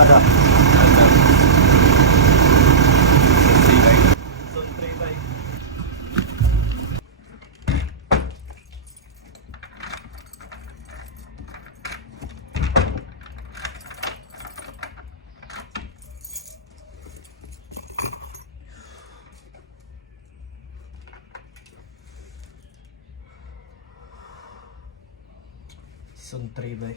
Nada. Season 3 bay.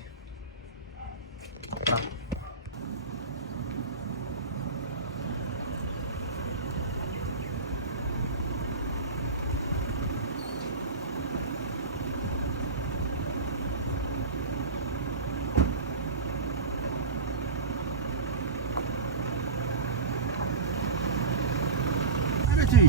Ano cuy?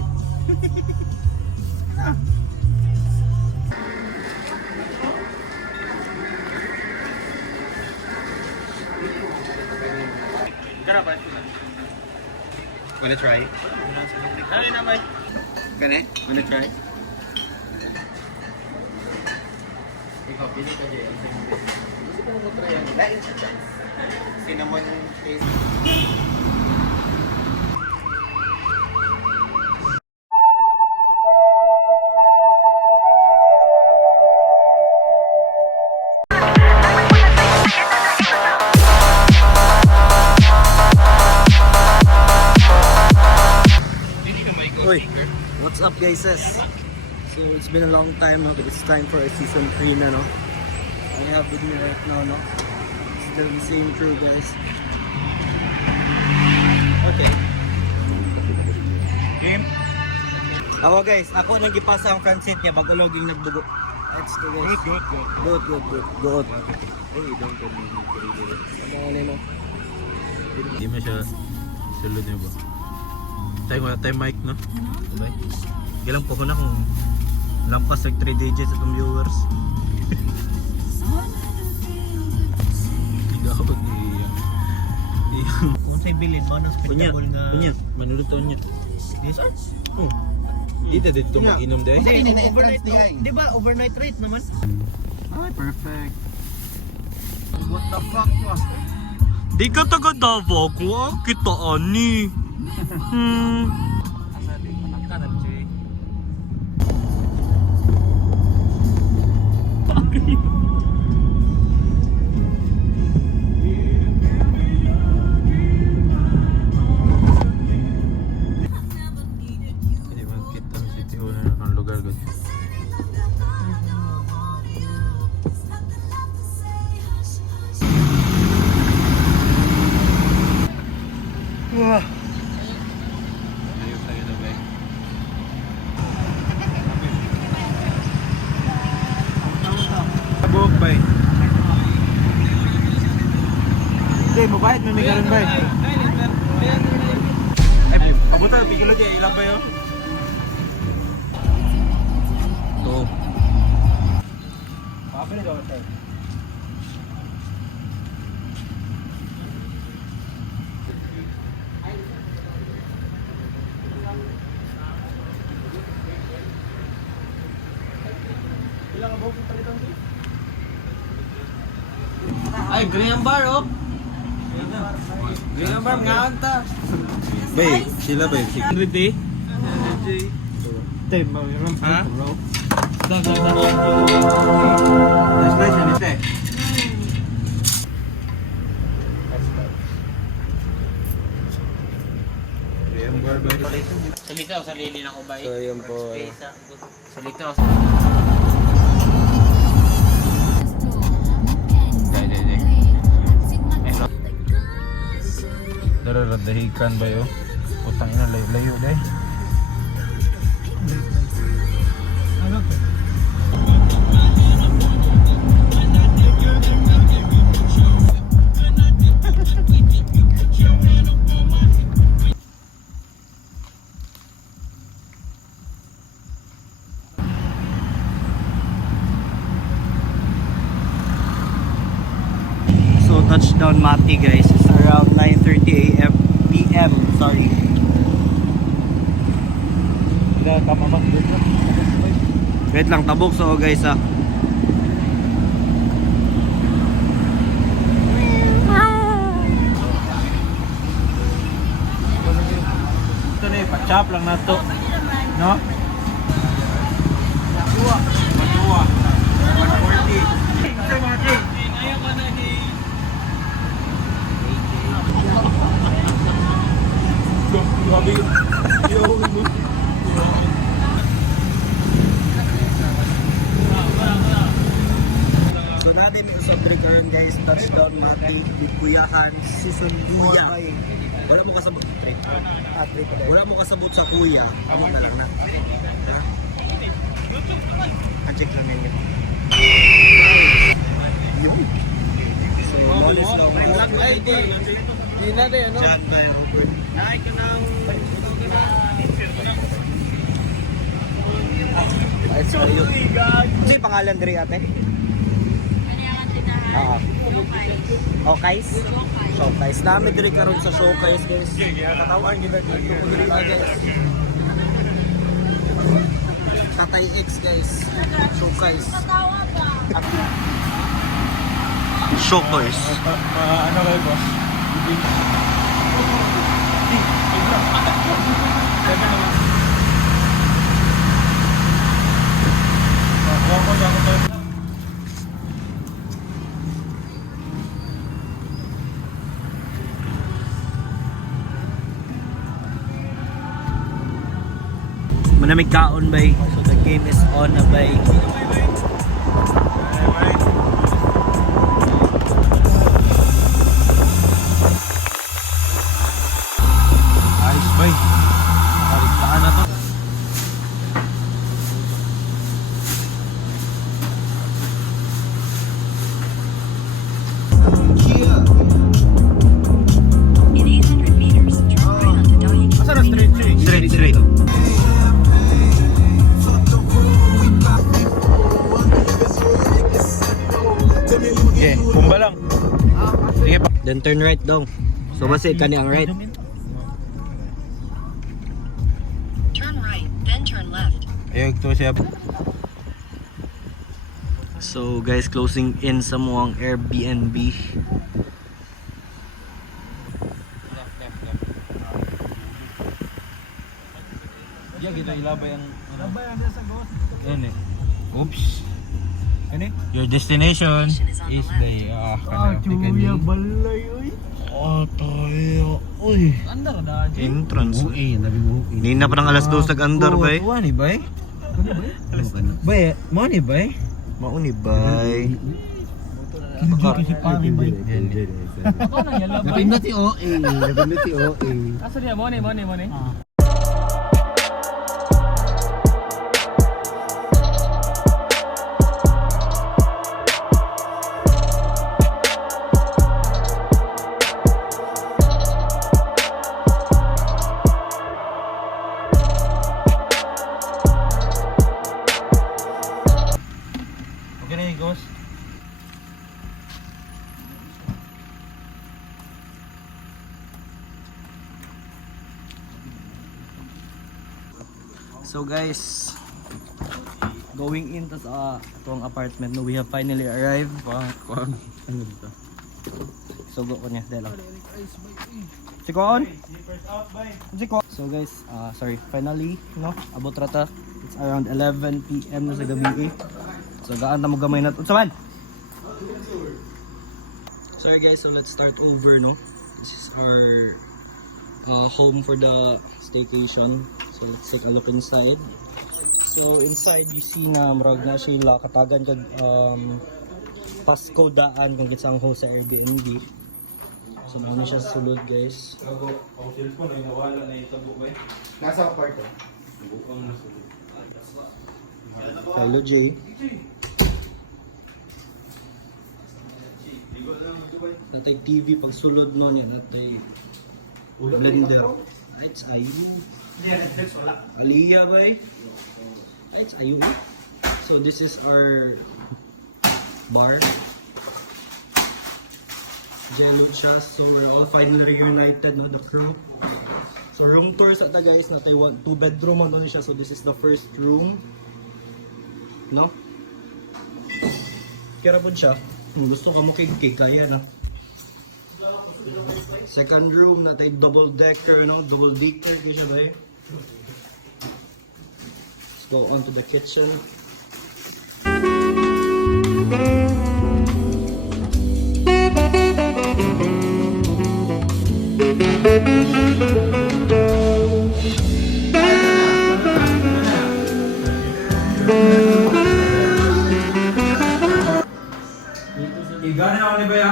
Wanna try? Kana? Wanna try? Ikaw, pili ka dyan. Gusto ko mo try yan. Lain sa chance. Cinnamon paste. Uy, what's up guys? So it's been a long time, but it's time for a season 3 na, no? I have with me right now, no? Still the same crew, guys. Okay. Game? Ako guys, ako nagipasa ang front seat niya, maguloging nagdugo. Let's go guys. Good. Hey, don't tell me. Ano no? Hindi mo siya sulod niyo ba? Tayo mic, no? Diba? Galang po ko na kung lampas like 3 digits atong viewers. Hindi ako Kung sa'y bilin mo, nang speedable na... Unya, manuluto niya. Yes sir? Dito dito mag-inom dahil. Overnight, di ba? Overnight rate naman. Ay, perfect. What the fuck wa? Di ka taga Davao ko, kita ani. Hindi, mabayad may megaran ba? Eh, pabuta, pigilo dyan, ilang ba yun? Oo. Pakapili daw sir. Ilang abog yung palitan dito? Ay, green bar, oh! Green bar, nga anta! Bay, sila bay. 100 Tay, mayroon Ha? pa bro. Nice nice, yan ito eh. Salita o sarili na ko ba? So, yun po. Salita o Dararadahikan ba yun? Utang ina, layo-layo dahil. Ano to? So touchdown Mati guys, it's around 9:30 PM, sorry. Wait lang, tabok so guys ah. Stop lang na to. No? Madua. 140. So natin may usap rin karon guys, touchdown Mati, Kuyahan, season Kuya. Wala mo kasabot trip. Wala mo kasabot sa Kuya, ano ka lang na. Check lang ninyo. So, malis na ako. Di na din, ano? Diyan tayo, Robert. Ayos kayo. Ano yung pangalan diri ate? Oo. Showcase? Showcase. Dami diri karon sa showcase guys. Katawan kita dito. Diri na guys. Tatay X guys. Showcase. Showcase. Ano kayo, boss? Manamig kaon bay. So the game is on na bay. Ayos bay. Kaligtaan na to. In 800 meters, turn right onto Diane. Asa na straight? Straight, straight. Okay, kumba lang. Sige pa. Then turn right daw. So basi kani ang right. Turn right, then turn left. Ayog to siya. So guys, closing in sa muang Airbnb. Yeah, kita ilabay ang Labay ang sa gos. Yan eh. Oops. Ano? Your destination Is on the is left. the Chuya balay, oy. Oh, tayo. Uy. Andar na. Entrance. Nabi mo. Hindi na pa ng alas 2 sa andar bay. Tuwa ni bay. Bay, mo ni bay. Mauni bay. Kinjo kasi pare bay. Napindot yung OA. Napindot yung OA. Asa niya mo ni. Okay na yung ghost. So guys, going into sa itong apartment no, we have finally arrived. Kuang. Ano dito? Sugo ko niya dala. Si Kuan? Si Kuan. So guys, sorry, finally no, abot rata. It's around 11 PM na sa gabi. So gaan na mo gamay na. Unsaman? Sorry guys, so let's start over no. This is our home for the staycation. So let's take a look inside. So inside you see na murag na sila katagan kag Pasko daan kung gitsang home sa Airbnb. So naman siya sa sulod guys. Ako, ang cellphone ay nawala na yung tabo ba? Nasa kwarto. Hello Jay. Natay TV pag sulod no niya natay blender. Ay, it's ayu. Aliyah ba eh? Ay, it's ayu eh. So this is our bar. Jello siya. So we're all finally reunited no, the crew. So room tour sa ta guys, natay 2 bedroom ano siya. So this is the first room. No? Kira po siya. Kung gusto ka mo kay kaya na. Second room natay double decker no, double decker kaya siya ba eh. Let's go on to the kitchen. Igana ako ni Baya.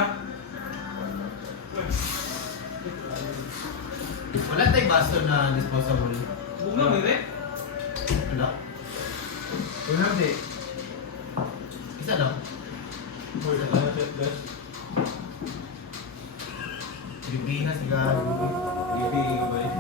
Wala tayong baso na disposable. Bunga mo eh. Wala. Wala di. Isa lang. Pilipinas ka. Ibigay ka ba eh?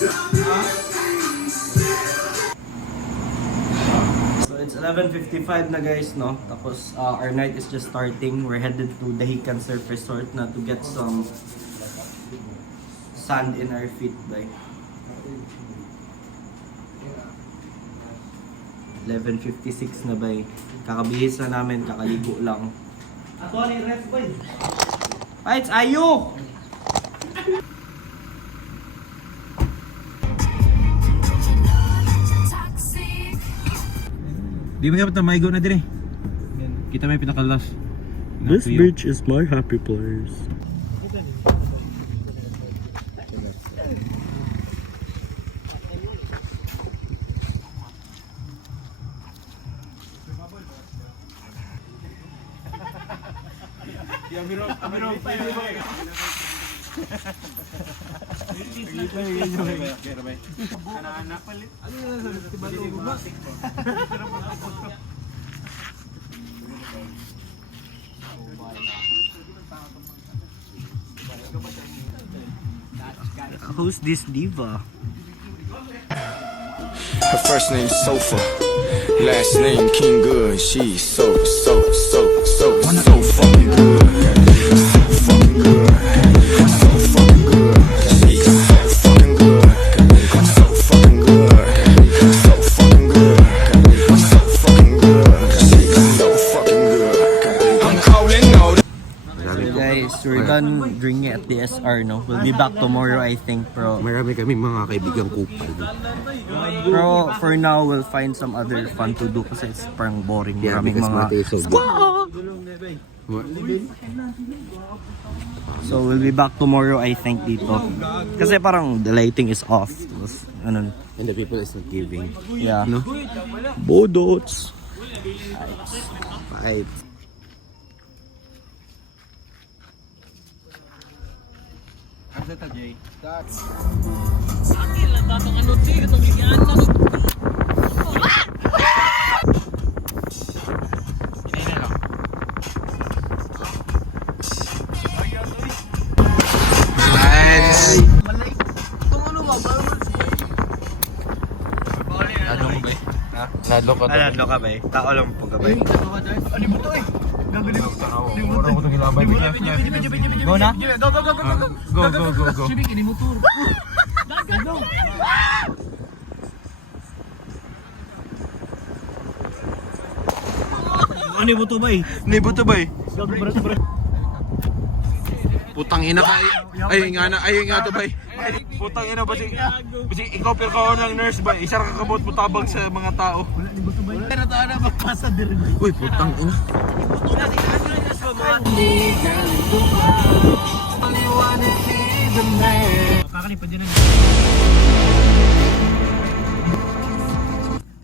IEMS. So it's 11:55 na guys, no? Tapos our night is just starting. We're headed to Dahican Surf Resort na to get some sand in our feet, bay. 11:56 na bay. Kakabihis na namin, kakaligo lang. Ato ni ref boy. Ay, it's Ayo! Di ba dapat na maigo na din eh? Kita may pinakalas. This beach is my happy place. Who's this diva? Her first name's Sofa, last name King Good. She's so fucking good. So fucking good. So fucking good. She's so fucking good. So fucking good. So fucking good. So fucking good. She's so fucking good. I'm calling all the So guys, we're done drinking at the SR, no? We'll be back tomorrow, I think, bro. Marami kami mga kaibigang kupal. Bro, for now, we'll find some other fun to do kasi it's parang boring. Maraming mga... So, we'll be back tomorrow, I think, dito. Kasi parang the lighting is off. Tapos, ano, And the people is not giving. yeah. No? Bodots. Fight. Nadlo ka Ano ka ba eh? Tao lang po ka ba eh? Go na? Go. Ano ba ito ba eh? Nibuto ba eh? Putang ina ka. Ay nga to ba eh? Putang ina ba si ikaw pero ka ng nurse ba? Isa ka kabot putabag sa mga tao. Pero tayo na magpasa din. Uy, putang ina. Kakalipad yun ang...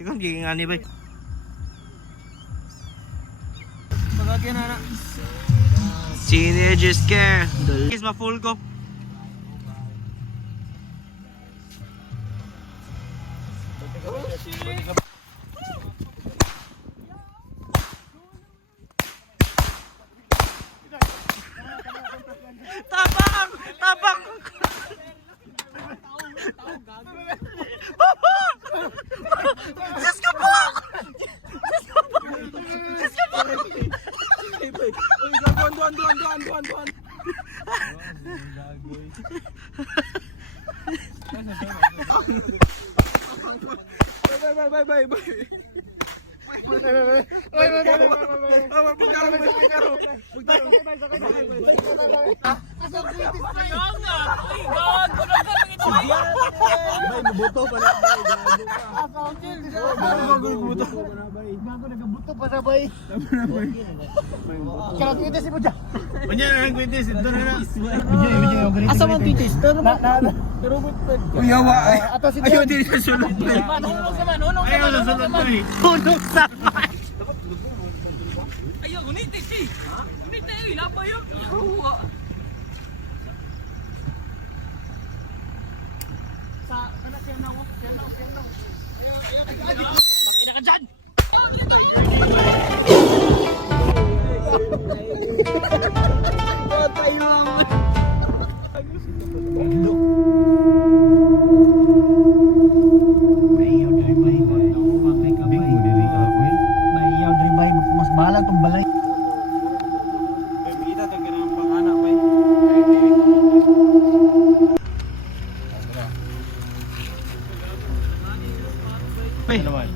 Ikaw, hindi nga ni ba eh? Magagyan na. Teenagers care. Kiss ma full ko. Tabang! Tabang! Diyos ko po! Diyos ko po! Duan. Bye. Manya na ang kwentis, ito na na. Asa man titis? Uyawa ay. Ayaw din sa sulok. Ayaw na sunod mo eh. Hulog sa. Ayo, unit sih. Unit tayo, apa yun? Mas bahala itong balay. Ay, naman.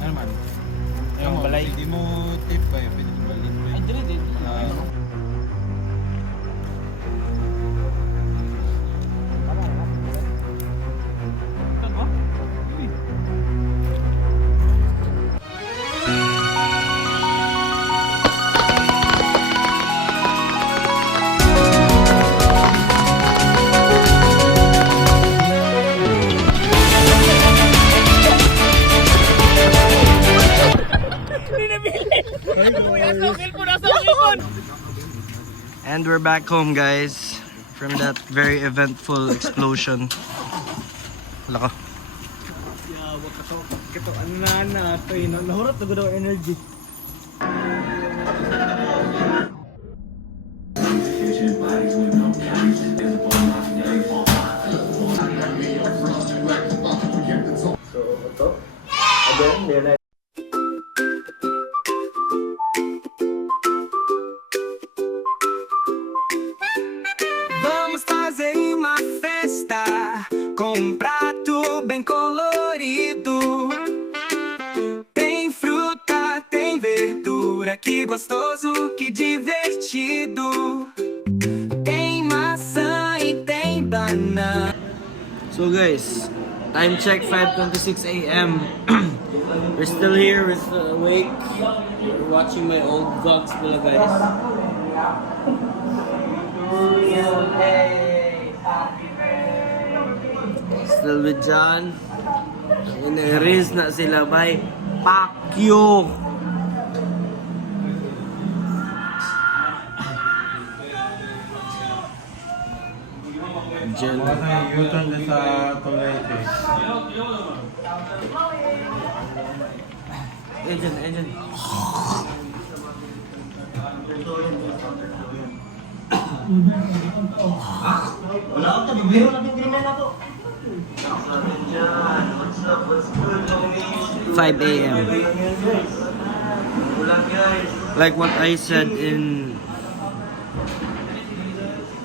Ano naman? Yung balay. Hindi mo tip ba yung pinagbalin mo? Ay, dire. And we're back home, guys, from that very eventful explosion. Wala ka. Nahurat na daw energy. Vamos fazer uma festa com um prato bem colorido. Tem fruta, tem verdura, que gostoso, que divertido. Tem maçã e tem banana. So guys, time check 5:26 a.m. We're still here, we're still awake. We're watching my old vlogs pala, guys. Still with John. Ina-erase na sila by Pacquiao. Jen. U-turn na sa Tolete. Agent. Wala ko tabi, biro natin krimen na to. 5 a.m. Like what I said in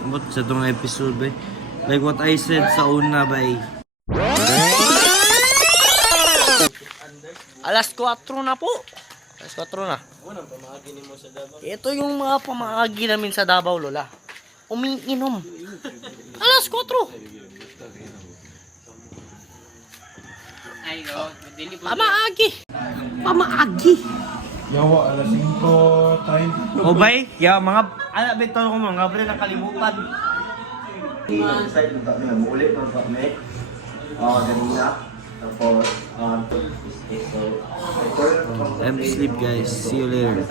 what sa itong episode ba? Like what I said sa una ba? Alas 4 na po. Alas 4 na. Ito yung mga pamaagi namin sa Davao, Lola. Umiinom. Alas 4. Pamaagi. Yawa, alas 5 tayo. O bay, ya mga ala bito ko mga bre nakalimutan. Side ng kami, muli ng kami. Ganina. Tapos, Time to sleep, guys. See you later.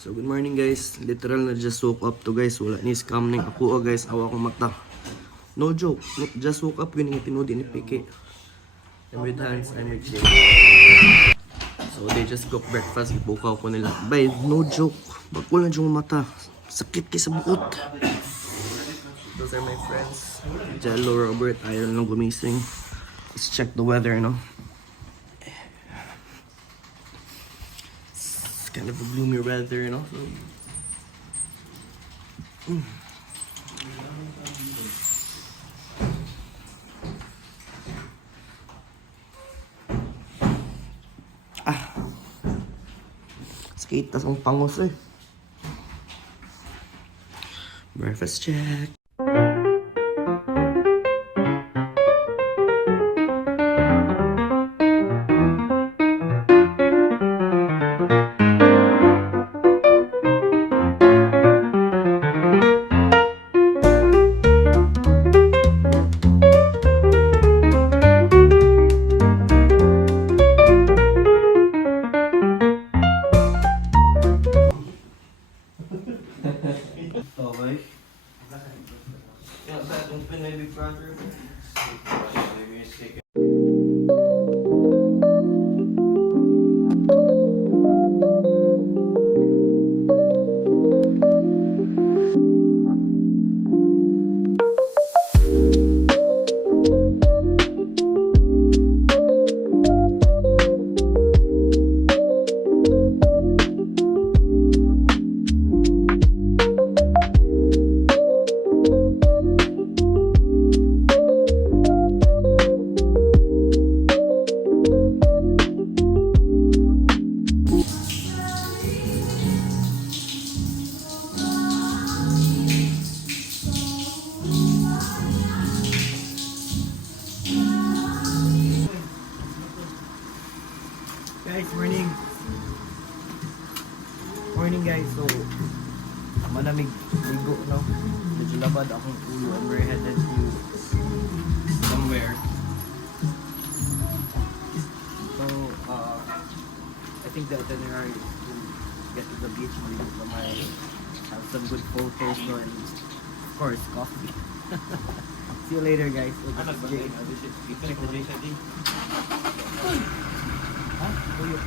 So good morning, guys. Literal na just woke up to, guys. Wala ni scam ning ako, guys. Awa ko mata. No joke. Just woke up yun yung tinudi ni Piki. I'm with Hans, I'm with Jay. So they just cook breakfast. Bukaw ko nila. Bay, no joke. Bagkul na dyan mata. Sakit kay sa buot. Those are my friends. Jello, Robert, ayaw lang gumising. Let's check the weather, no? It's kind of a gloomy weather, no? So, Skate tas ang pangos eh. Breakfast check. Okay. Yeah, that don't spin maybe brother. Guys, morning. Morning guys, so malamig ligo, no? Medyo labad akong ulo and we're headed to somewhere. So, I think the itinerary is to get to the beach, maligo kamay, have some good photos, no? And of course, coffee. See you later guys. So, this is Jay. Ha? Tuyo.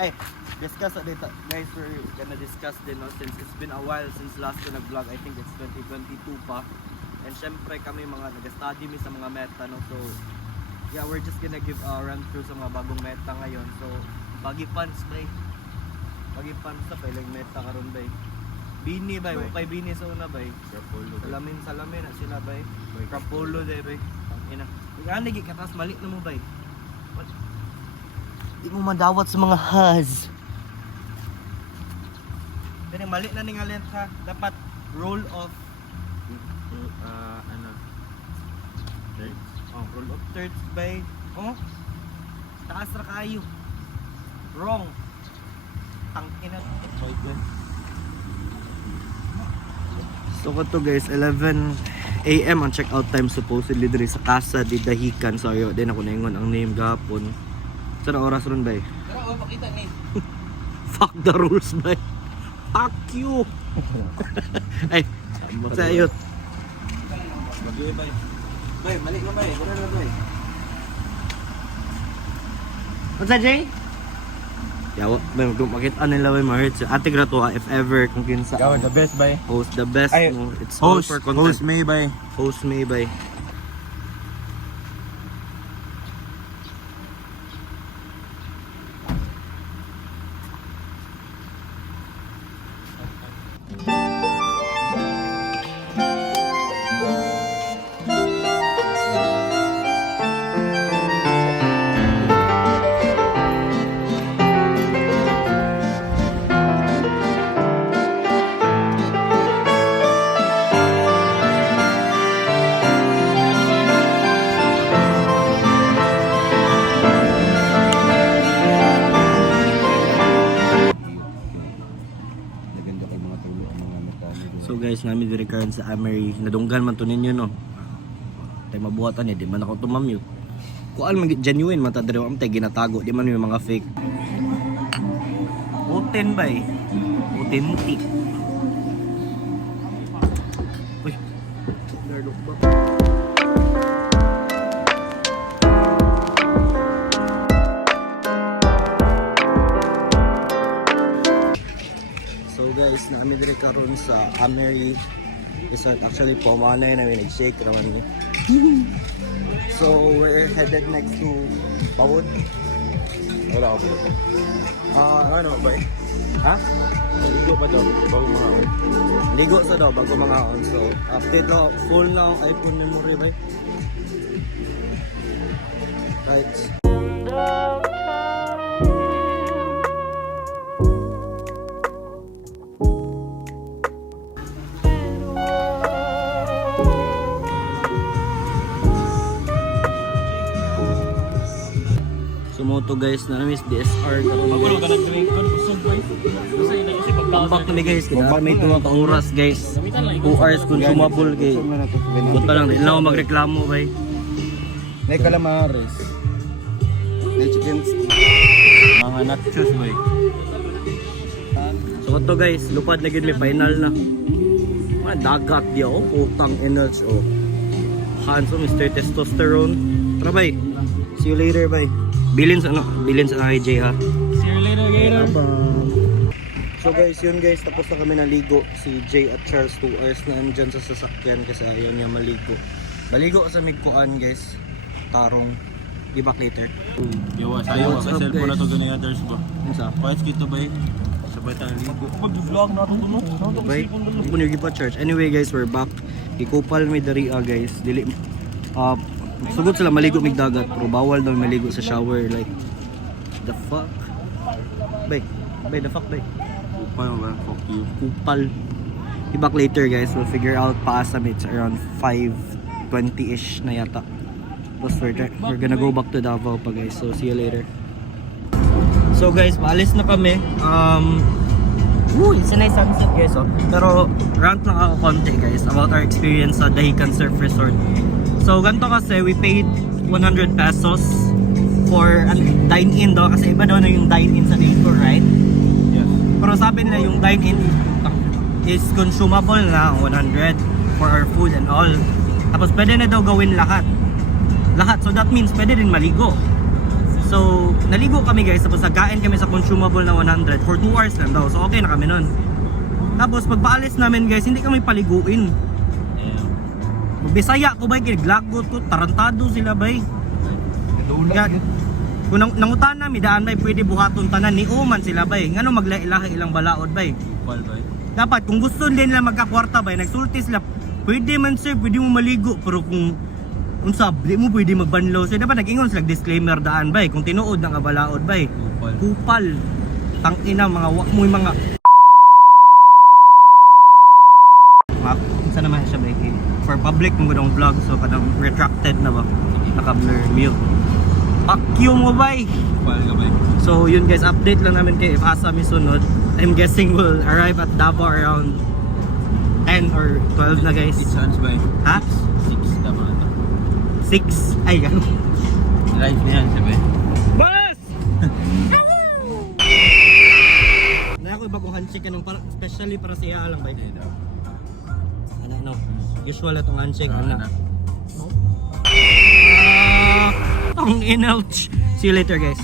Hey, discuss dito. Guys, we're gonna discuss din, no, since it's been a while since last ko nag-vlog. I think it's 2022 pa. And syempre kami mga nag-study mi sa mga meta, no. So, yeah, we're just gonna give a run through sa mga bagong meta ngayon. So, bagi fans, bay. Bagi fans sa pailang meta karon bay. Bini bay, okay bini sa una bay. Salamin na sila bay. Crapolo day bay. Ina. Ngani gi katas mali na mo bay. Di mo madawat sa mga haz. Kaya mali na nga length ha. Dapat roll off. Ano? Third? Oh, roll off thirds by. Oh. Taas ra kayo. Wrong. Tangina. So ko to guys, 11 AM ang check out time supposedly diri sa Casa di Dahican. So ayo din ako naingon ang name gahapon. Sa oras ron bay? Tara, oh, pakita ni. Fuck the rules bay. Fuck you. Ay, sa ayot. Bagay bay. Bay, mali na bay. Tara na bay. What's that, Jay? Yawa, bay, makita nila bay ma-hurt. Ate Grato, if ever, kung kinsa. Ikaw the best bay. Host the best, Ay, no? It's all for content. Host May bay. Host May bay. guys, namin diri karon sa Amery. Nadunggan man to ninyo no. Tay mabuhatan ni di man ako tumamute. Kuan man genuine man ta diri am tay ginatago, di man yung mga fake. Uten bay. Authentic. Uy. Lalo ba? So guys, naami diri karon sa Amery Resort. Actually po, manay na nag-shake naman ni. So we're headed next to Pawod. Wala ako. Ano ba? Ha? Ligo pa daw. Bago mga ako. Ligo sa daw bago mga on. So update na full na ang iPhone memory bay. Right. Sumoto guys na miss DSR karon. Pambak na guys, kita may 2 ka oras guys. 2 hours consumable kay. Buta lang dili na ako magreklamo bay. May calamares. May chicken stick. Mga nachos bay. So ito guys, lupad na gid may final na. Mga dagat di oh, utang energy oh. Handsome Mr. Testosterone. Tara bay. See you later bay. Bilin sa IJ ha. See you later, Gator. So guys, yun guys, tapos na kami naligo. Si Jay at Charles 2 hours na andyan sa sasakyan kasi ayaw niya maligo. Maligo sa Migkuan guys. Tarong. Di ba later? Yawa, Hey, sayo what's ka up, cellphone na guys? to doon yung others ba? Ano sa? Pahit kita ba eh? Sabay tayo ligo. Mag-vlog na ito doon. Okay? Punyagi pa church. Anyway guys, we're back. Ikupal may daria guys. Dili sugod sila maligo mig dagat pero bawal daw maligo sa shower like the fuck. Bay, the fuck bay. Upal ba? Fuck you. Kupal. Be back later guys. We'll figure out Paasam. It's around 5:20ish na yata. Tapos we're gonna go back to Davao pa guys. So see you later. So guys, paalis na kami. It's a nice sunset guys oh. Pero rant lang ako konti guys about our experience sa Dahican Surf Resort. So ganito kasi we paid 100 pesos for dine-in daw kasi iba daw na yung dine-in sa Dator, right? Yes. Pero sabi nila yung dine-in is consumable na 100 for our food and all. Tapos pwede na daw gawin lahat. So that means pwede rin maligo. So naligo kami guys, tapos nagkain kami sa consumable na 100 for 2 hours lang daw. So okay na kami nun. Tapos pagpaalis namin guys, hindi kami paliguin. Bisaya ko bay, kinaglagot ko, tarantado sila bay. Kung nangutan namin daan bay, pwede buhaton tanan ni Uman sila bay. Ngano maglahi-lahi ilang balaod bay. Upal ba eh? Dapat kung gusto din nila magkakwarta bay, nagsulti sila. Pwede man sir, pwede mo maligo, pero kung unsab, di mo pwede magbanlaw. So dapat nag-ingon sila disclaimer daan bay, kung tinuod ng balaod bay. Upal. Kupal. Tangina mga mga sa naman siya bay. For public mo gudong vlog, so kadang retracted na ba? Naka-blur mute. Fuck you mo bay. Upal ka ba eh? So yun guys, update lang namin kay if asa mi sunod. I'm guessing we'll arrive at Davao around 10 or 12 na guys. 6 hands ba eh? Ha? 6 tama na. 6? Ay gano. Live niyan siya ba eh? Boss! Naya ko bagong handshake kanong especially para sa iya lang ba? Ano? Usual na itong handshake. Ang inouch. See you later guys.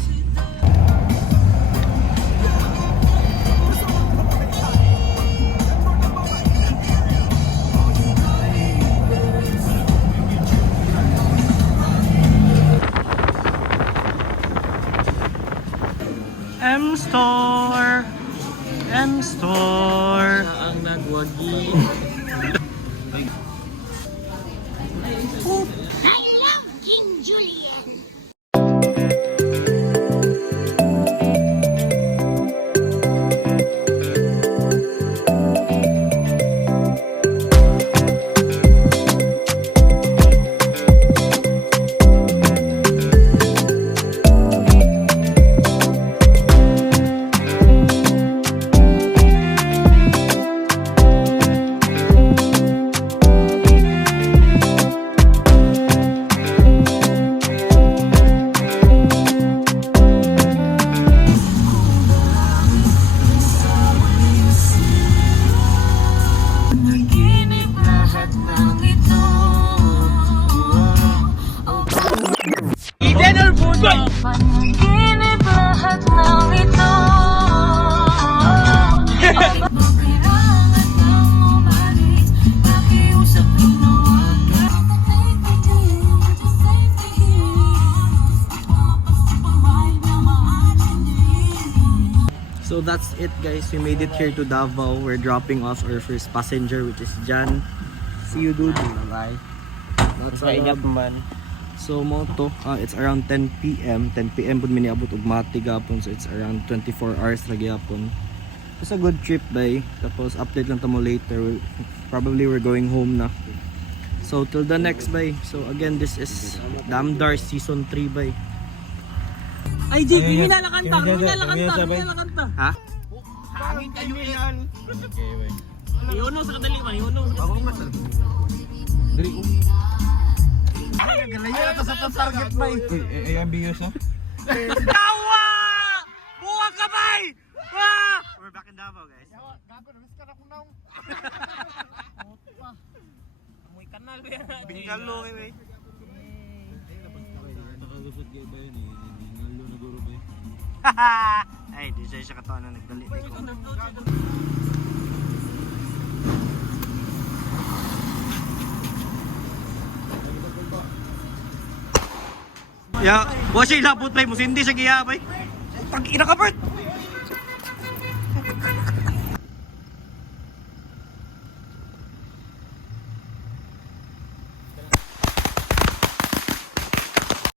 M-Store Ang nagwagi. So that's it guys, we made it here to Davao. We're dropping off our first passenger which is Jan. See you dude. Bye. That's Kaingat man. So mo to, it's around 10 PM. 10 PM pud mi niabot og Mati gapon, so it's around 24 hours ra gyapon. It's a good trip bay. Tapos update lang tamo later. Probably we're going home na. So till the next bay. So again, this is Damdar season 3 bay. Ay, Jake, hindi na nakanta. Ha? Hangin kayo yan. Okay, bay. Iuno sa kadali man, iuno. Ako mas. Diri ko. Galayo ito sa target ba Eh, ambiguous no? Tawa! Buwag ka ba? We're back in Davao guys. Gago, namiss ka na kung naong. Amoy kanal ba yan? Bingalo bay. Nakagusot kayo ba yun eh? Nalo na guro ba yun? Ay, di siya katawa na nagdali ko. Ya, wa siya ilapot bay mo, hindi siya giya bay. Tag ina ka Bert.